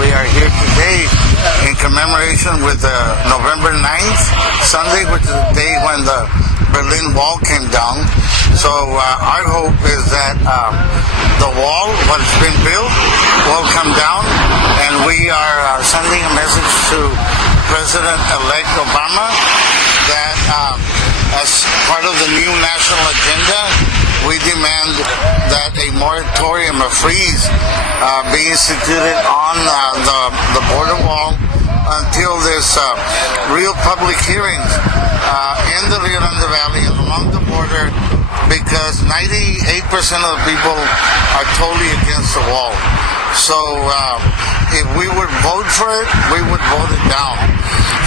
We are here today in commemoration with November 9th, Sunday, which is the day when the Berlin Wall came down. So our hope is that the wall, what's been built, will come down, and we are sending a message to President-elect Obama that as part of the new national agenda, we demand that a moratorium, a freeze, be instituted on the border wall until there's real public hearings in the Rio Grande Valley and along the border, because 98% of the people are totally against the wall. So if we would vote for it, we would vote it down.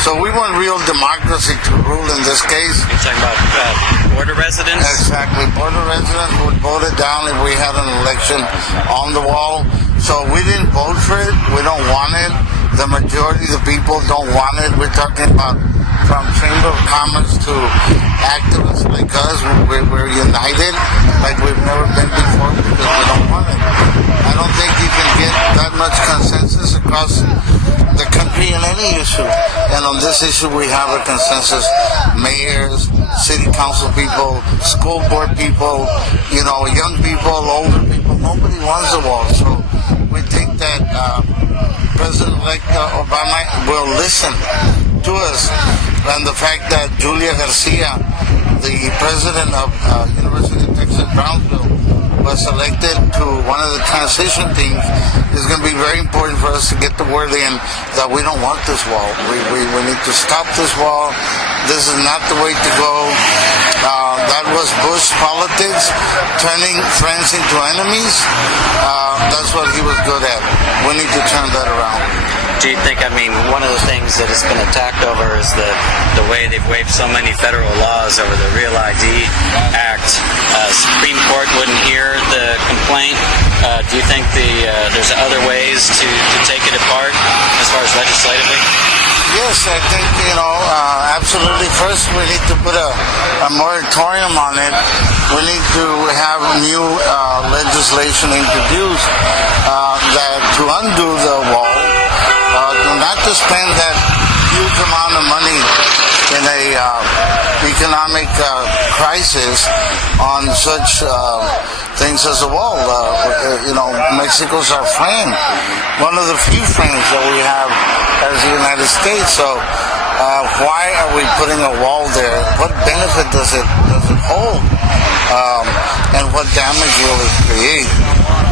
So we want real democracy to rule in this case. You're talking about border residents? Exactly. Border residents would vote it down if we had an election on the wall. So we didn't vote for it. We don't want it. The majority of the people don't want it. We're talking about from Chamber of Commerce to activists like us. We're united like we've never been before because we don't want it. I don't think you can get that much consensus across the country in any issue. And on this issue, we have a consensus. Mayors, city council people, school board people, young people, older people. Nobody wants the wall. So we think that President-elect Obama will listen to us. And the fact that Julia Garcia, the president of University of Texas Brownsville, was elected to one of the transition teams is going to be very important for us to get the word in that we don't want this wall. We need to stop this wall. This is not the way to go. That was Bush politics, turning friends into enemies. That's what he was good at. We need to turn that around. Do you think, one of the things that has been attacked over is the way they've waived so many federal laws over the Real ID Act. Supreme Court wouldn't hear the complaint. Do you think there's other ways to take it apart as far as legislatively? Yes, I think, absolutely. First, we need to put a moratorium on it. We need to have new legislation introduced that to undo the wall, not to spend that huge amount of money in a economic crisis on such things as a wall. Mexico's our friend, one of the few friends that we have as the United States. So why are we putting a wall there? What benefit does it hold? And what damage will it create?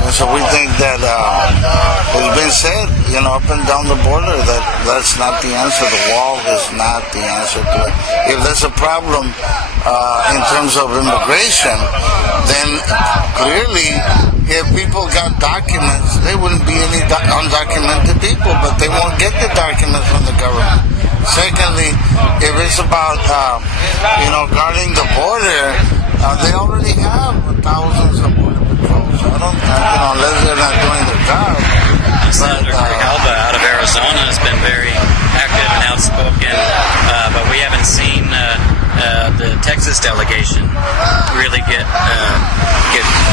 And so we think that it's been said, up and down the border, that that's not the answer. The wall is not the answer to it. If there's a problem in terms of immigration, then clearly, if people got documents, there wouldn't be any undocumented people, but they won't get the documents from the government. Secondly, if it's about, guarding the border, they already have thousands of border patrols. So I don't, unless they're not doing their job. Senator Grijalva out of Arizona has been very active and outspoken, but we haven't seen the Texas delegation really get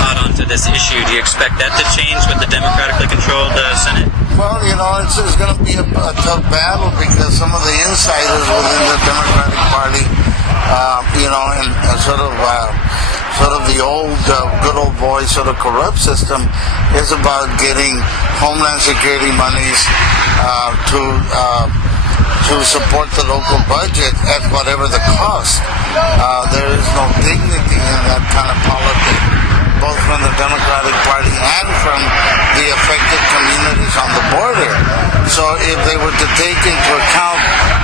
caught onto this issue. Do you expect that to change with the democratically controlled Senate? Well, it's going to be a tough battle because some of the insiders within the Democratic Party, and sort of the old, good old boy sort of corrupt system is about getting Homeland Security monies to support the local budget at whatever the cost. There is no dignity in that kind of politics, both from the Democratic Party and from the affected communities on the border. So if they were to take into account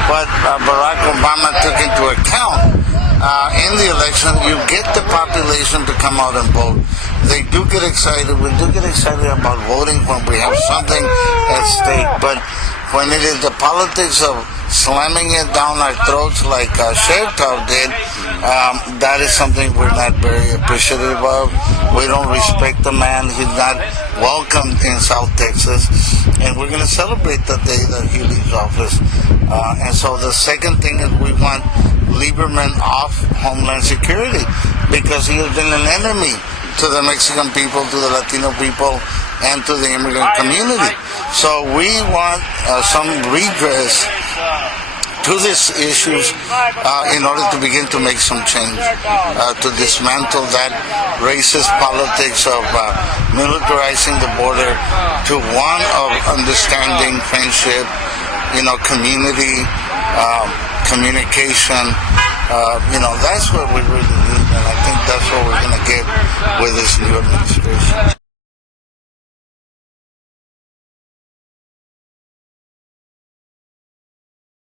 what Barack Obama took into account in the election, you get the population to come out and vote. They do get excited. We do get excited about voting when we have something at stake. But when it is the politics of slamming it down our throats like Chertoff did, that is something we're not very appreciative of. We don't respect the man. He's not welcomed in South Texas. And we're going to celebrate the day that he leaves office. And so the second thing is we want Lieberman off Homeland Security because he has been an enemy to the Mexican people, to the Latino people, and to the immigrant community. So we want some redress to these issues in order to begin to make some change, to dismantle that racist politics of militarizing the border to one of understanding, friendship, community, communication. That's what we really need, and I think that's what we're going to get with this new administration.